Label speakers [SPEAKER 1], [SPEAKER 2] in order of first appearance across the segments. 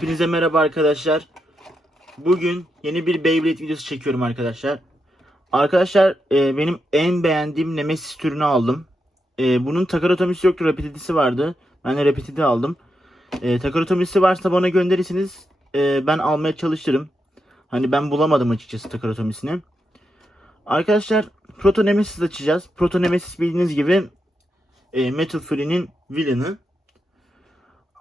[SPEAKER 1] Hepinize merhaba arkadaşlar. Bugün yeni bir Beyblade videosu çekiyorum arkadaşlar. Arkadaşlar e, benim en beğendiğim Nemesis türünü aldım. E, bunun Takaratomisi yoktu, Repetitisi vardı. Ben de Repetiti aldım. E, Takaratomisi varsa bana gönderirseniz e, ben almaya çalışırım. Hani ben bulamadım açıkçası Takaratomisini. Arkadaşlar Proto Nemesis açacağız. Proto Nemesis bildiğiniz gibi e, Metal Fury'nin villain'ı.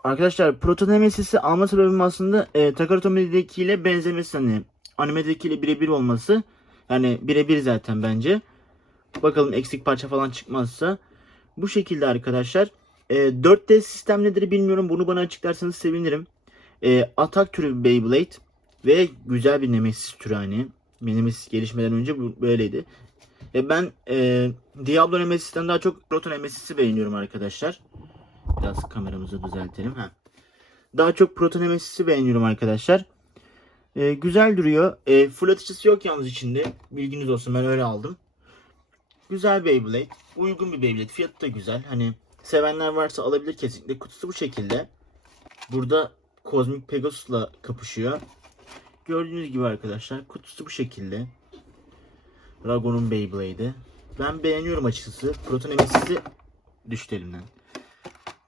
[SPEAKER 1] Arkadaşlar Proto Nemesis'i alma sebebim aslında e, Takaratomi'dekiyle benzemesi hani animedekiyle birebir olması. Yani birebir zaten bence. Bakalım eksik parça falan çıkmazsa. Bu şekilde arkadaşlar. E, 4D sistem nedir bilmiyorum. Bunu bana açıklarsanız sevinirim. E, atak türü Beyblade. Ve güzel bir Nemesis türü hani. Nemesis gelişmeden önce bu böyleydi. E, ben e, Diablo Nemesis'ten daha çok Proto Nemesis'i beğeniyorum arkadaşlar. Biraz kameramızı düzeltelim. Ha. Daha çok Proto Nemesis'i beğeniyorum arkadaşlar. Ee, güzel duruyor. Ee, full atıcısı yok yalnız içinde. Bilginiz olsun ben öyle aldım. Güzel Beyblade. Uygun bir Beyblade. Fiyatı da güzel. Hani sevenler varsa alabilir kesinlikle. Kutusu bu şekilde. Burada Cosmic Pegasus'la kapışıyor. Gördüğünüz gibi arkadaşlar kutusu bu şekilde. Ragon'un Beyblade'i. Ben beğeniyorum açıkçası. Proto Nemesis'i düştü elimden.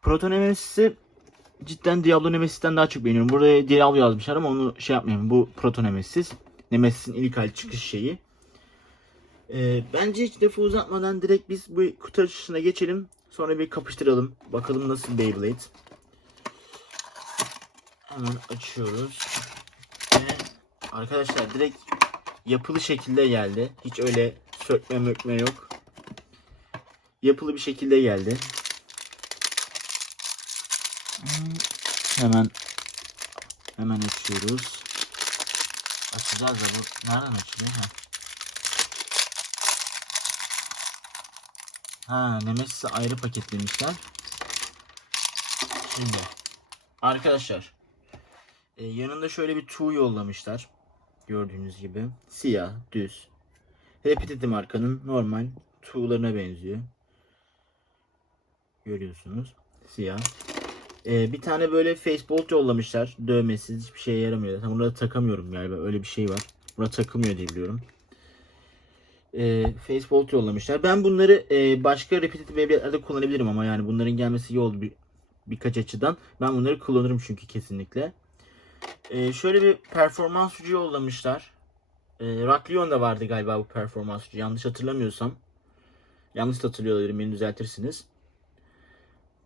[SPEAKER 1] Proto Nemesis'i cidden Diablo Nemesis'ten daha çok beğeniyorum. Buraya Diablo yazmışlar ama onu şey yapmayayım. Bu Proto Nemesis. Nemesis'in ilk hali çıkış şeyi. Ee, bence hiç lafı uzatmadan direkt biz bu kutu açışına geçelim. Sonra bir kapıştıralım. Bakalım nasıl Beyblade. Hemen açıyoruz. Ve arkadaşlar direkt yapılı şekilde geldi. Hiç öyle sökme mökme yok. Yapılı bir şekilde geldi. Hemen hemen açıyoruz. Açacağız da bu nereden açılıyor? Ha. Ha, Nemesis'i ayrı paketlemişler. Şimdi arkadaşlar e, yanında şöyle bir tuğ yollamışlar. Gördüğünüz gibi siyah, düz. Repetiti markanın normal tuğlarına benziyor. Görüyorsunuz. Siyah. Ee, bir tane böyle Facebook yollamışlar. Dövmesiz hiçbir şeye yaramıyor. Tam burada takamıyorum galiba. Öyle bir şey var. Buna takılmıyor diye biliyorum. Ee, Facebook yollamışlar. Ben bunları e, başka repetitif Beyblade'lerde kullanabilirim ama yani bunların gelmesi iyi oldu bir, birkaç açıdan. Ben bunları kullanırım çünkü kesinlikle. Ee, şöyle bir performans ucu yollamışlar. Ee, Raklion da vardı galiba bu performans ucu. Yanlış hatırlamıyorsam. Yanlış hatırlıyor olabilirim. Beni düzeltirsiniz.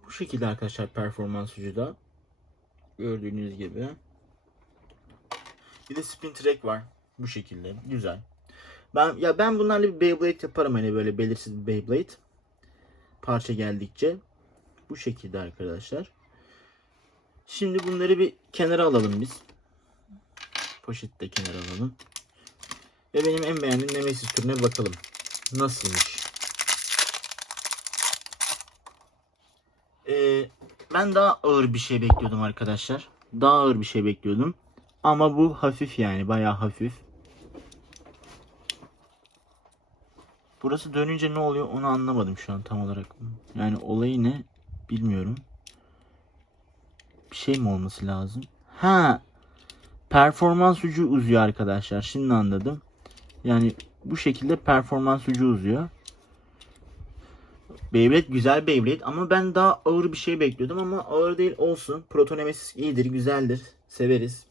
[SPEAKER 1] Bu şekilde arkadaşlar performans ucu. Gördüğünüz gibi. Bir de spin track var. Bu şekilde. Güzel. Ben ya ben bunlarla bir Beyblade yaparım hani böyle belirsiz bir Beyblade. Parça geldikçe. Bu şekilde arkadaşlar. Şimdi bunları bir kenara alalım biz. Poşeti de kenara alalım. Ve benim en beğendiğim Nemesis türüne bakalım. Nasılmış? Ee, ben daha ağır bir şey bekliyordum arkadaşlar. Daha ağır bir şey bekliyordum. Ama bu hafif yani bayağı hafif. Burası dönünce ne oluyor onu anlamadım şu an tam olarak. Yani olayı ne bilmiyorum. Bir şey mi olması lazım? Ha. Performans ucu uzuyor arkadaşlar. Şimdi anladım. Yani bu şekilde performans ucu uzuyor. Beyblade güzel Beyblade ama ben daha ağır bir şey bekliyordum ama ağır değil olsun. Proto Nemesis iyidir, güzeldir. Severiz.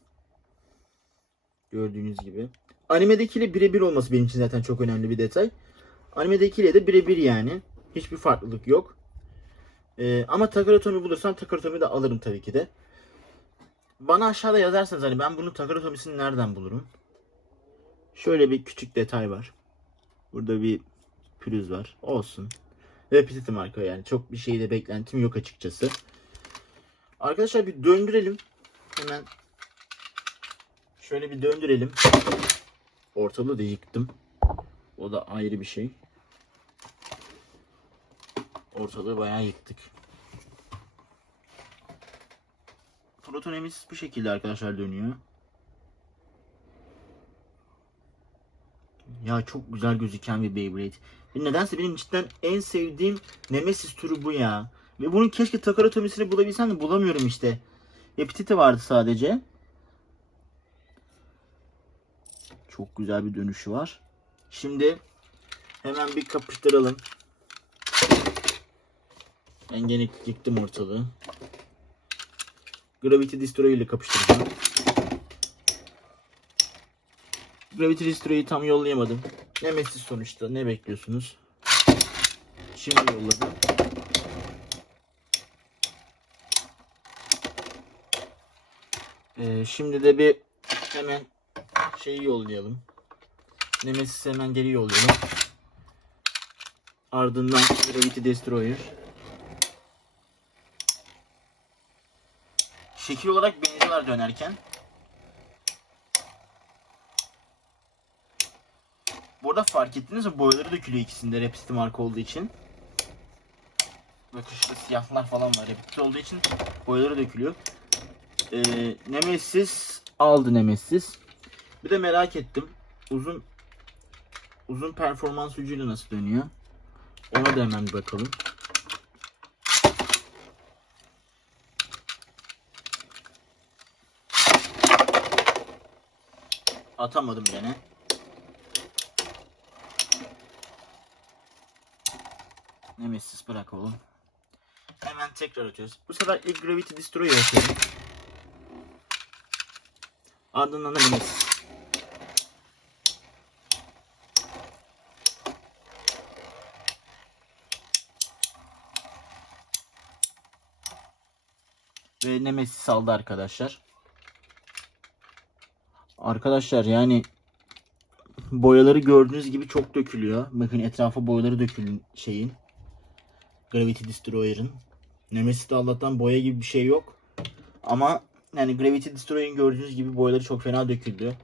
[SPEAKER 1] Gördüğünüz gibi. Animedekiyle birebir olması benim için zaten çok önemli bir detay. Animedekiyle de birebir yani. Hiçbir farklılık yok. Ee, ama Takaratomi bulursam Takaratomi de alırım tabii ki de. Bana aşağıda yazarsanız hani ben bunu Takaratomi'sini nereden bulurum? Şöyle bir küçük detay var. Burada bir pürüz var. Olsun. Repetitif marka yani. Çok bir şeyde beklentim yok açıkçası. Arkadaşlar bir döndürelim. Hemen şöyle bir döndürelim. Ortalığı da yıktım. O da ayrı bir şey. Ortalığı bayağı yıktık. Protonemiz bu şekilde arkadaşlar dönüyor. Ya çok güzel gözüken bir Beyblade. Ve nedense benim cidden en sevdiğim Nemesis türü bu ya. Ve bunun keşke Takara Tomisini bulabilsem de bulamıyorum işte. Epititi vardı sadece. Çok güzel bir dönüşü var. Şimdi hemen bir kapıştıralım. Ben gene yıktım ortalığı. Gravity Destroyer ile kapıştıracağım. Gravity Destroyer'ı tam yollayamadım. Nemesis sonuçta. Ne bekliyorsunuz? Şimdi yolladım. Ee, şimdi de bir hemen şeyi yollayalım. Nemesis'i hemen geri yollayalım. Ardından Gravity Destroyer. Şekil olarak benziyorlar dönerken. Bu arada fark ettiniz mi? Boyaları dökülüyor ikisinde Repsiti marka olduğu için. Bakın şurada siyahlar falan var. Repsiti olduğu için boyaları dökülüyor. Ee, Nemesis aldı Nemesis. Bir de merak ettim. Uzun uzun performans ucuyla nasıl dönüyor? Ona da hemen bakalım. Atamadım gene. Nemesis bırak oğlum. Hemen tekrar atıyoruz. Bu sefer ilk Gravity Destroyer atıyorum. Ardından da Nemesis. Ve Nemesis aldı arkadaşlar. Arkadaşlar yani boyaları gördüğünüz gibi çok dökülüyor. Bakın etrafa boyaları dökülün şeyin. Gravity Destroyer'ın. Nemesis'te Allah'tan boya gibi bir şey yok. Ama yani Gravity Destroyer'ın gördüğünüz gibi boyaları çok fena döküldü.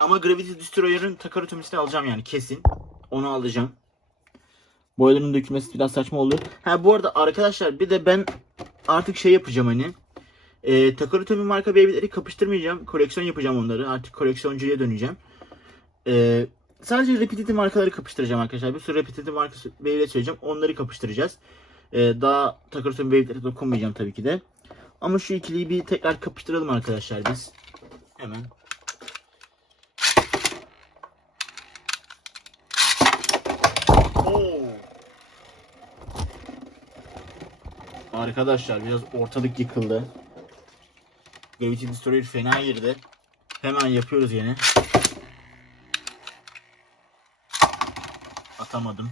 [SPEAKER 1] Ama Gravity Destroyer'ın Takara alacağım yani kesin. Onu alacağım. Boyaların dökülmesi biraz saçma oldu. Ha bu arada arkadaşlar bir de ben artık şey yapacağım hani. E, Takara marka Beyblade'leri kapıştırmayacağım. Koleksiyon yapacağım onları. Artık koleksiyoncuya döneceğim. E, sadece repetitif markaları kapıştıracağım arkadaşlar. Bir sürü repetitif markası Beyblade söyleyeceğim. Onları kapıştıracağız. E, daha Takara Tomy Beyblade'lere dokunmayacağım tabii ki de. Ama şu ikiliyi bir tekrar kapıştıralım arkadaşlar biz. Hemen. Oo. Arkadaşlar biraz ortalık yıkıldı. Gravity Destroyer fena girdi. Hemen yapıyoruz yine. Atamadım.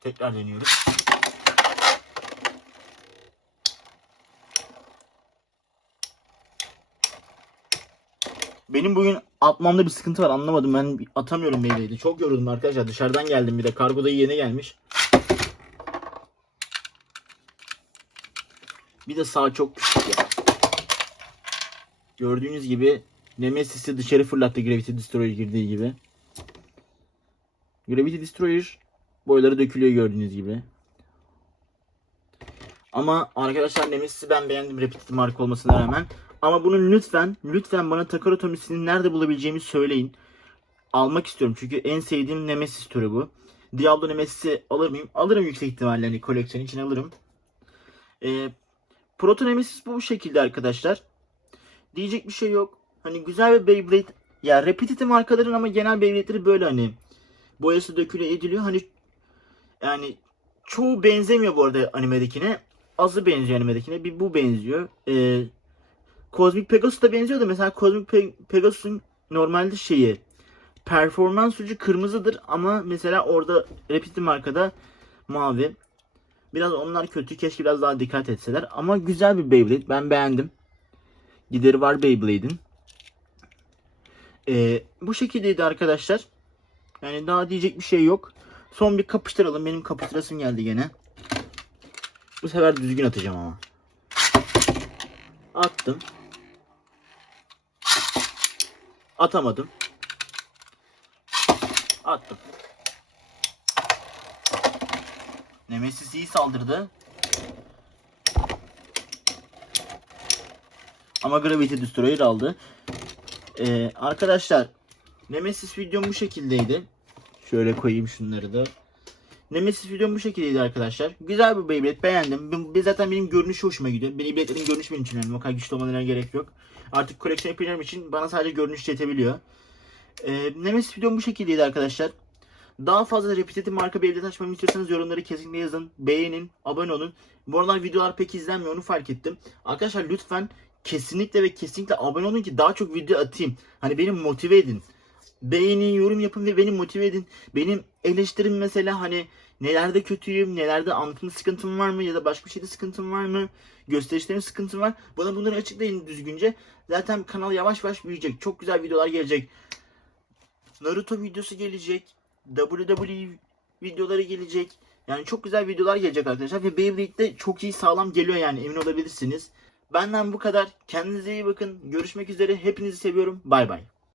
[SPEAKER 1] Tekrar deniyoruz. Benim bugün atmamda bir sıkıntı var anlamadım ben atamıyorum Beyblade'i. Çok yoruldum arkadaşlar dışarıdan geldim bir de kargoda yeni gelmiş. Bir de sağ çok küçük ya. Gördüğünüz gibi Nemesis'i dışarı fırlattı Gravity Destroyer girdiği gibi. Gravity Destroyer boyları dökülüyor gördüğünüz gibi. Ama arkadaşlar Nemesis'i ben beğendim repetitif marka olmasına rağmen. Ama bunu lütfen lütfen bana Takara Tomisi'ni nerede bulabileceğimi söyleyin. Almak istiyorum çünkü en sevdiğim Nemesis türü bu. Diablo Nemesis'i alır mıyım? Alırım yüksek ihtimalle hani koleksiyon için alırım. Ee, Proto Nemesis bu şekilde arkadaşlar. Diyecek bir şey yok. Hani güzel bir Beyblade. Ya repetitif markaların ama genel Beyblade'leri böyle hani. Boyası dökülüyor ediliyor. Hani yani çoğu benzemiyor bu arada animedekine. Azı benziyor animedekine. Bir bu benziyor. Ee, Cosmic Pegasus da benziyor da mesela Cosmic Pe- Pegasus'un normalde şeyi performans ucu kırmızıdır ama mesela orada repetitif markada mavi. Biraz onlar kötü. Keşke biraz daha dikkat etseler. Ama güzel bir Beyblade. Ben beğendim. Gideri var Beyblade'in. Ee, bu şekildeydi arkadaşlar. Yani daha diyecek bir şey yok. Son bir kapıştıralım. Benim kapıştırasım geldi gene. Bu sefer düzgün atacağım ama. Attım. Atamadım. Attım. Nemesis iyi saldırdı. Ama Gravity Destroyer aldı. Ee, arkadaşlar Nemesis videom bu şekildeydi. Şöyle koyayım şunları da. Nemesis videom bu şekildeydi arkadaşlar. Güzel bir Beyblade beğendim. Ben- zaten benim görünüşü hoşuma gidiyor. Beyblade'lerin görünüşü benim için önemli. O kadar güçlü olmalarına gerek yok. Artık koleksiyon yapacağım için bana sadece görünüş yetebiliyor. Ee, Nemesis videom bu şekildeydi arkadaşlar. Daha fazla repetitif marka Beyblade açmamı istiyorsanız yorumları kesinlikle yazın. Beğenin, abone olun. Bu aralar videolar pek izlenmiyor onu fark ettim. Arkadaşlar lütfen kesinlikle ve kesinlikle abone olun ki daha çok video atayım. Hani beni motive edin. Beğenin, yorum yapın ve beni motive edin. Benim eleştirim mesela hani nelerde kötüyüm, nelerde anlatımda sıkıntım var mı ya da başka bir şeyde sıkıntım var mı? Gösterişlerim sıkıntım var. Bana bunları açıklayın düzgünce. Zaten kanal yavaş yavaş büyüyecek. Çok güzel videolar gelecek. Naruto videosu gelecek. WWE videoları gelecek. Yani çok güzel videolar gelecek arkadaşlar ve Beyblade'de çok iyi sağlam geliyor yani emin olabilirsiniz. Benden bu kadar. Kendinize iyi bakın. Görüşmek üzere. Hepinizi seviyorum. Bay bay.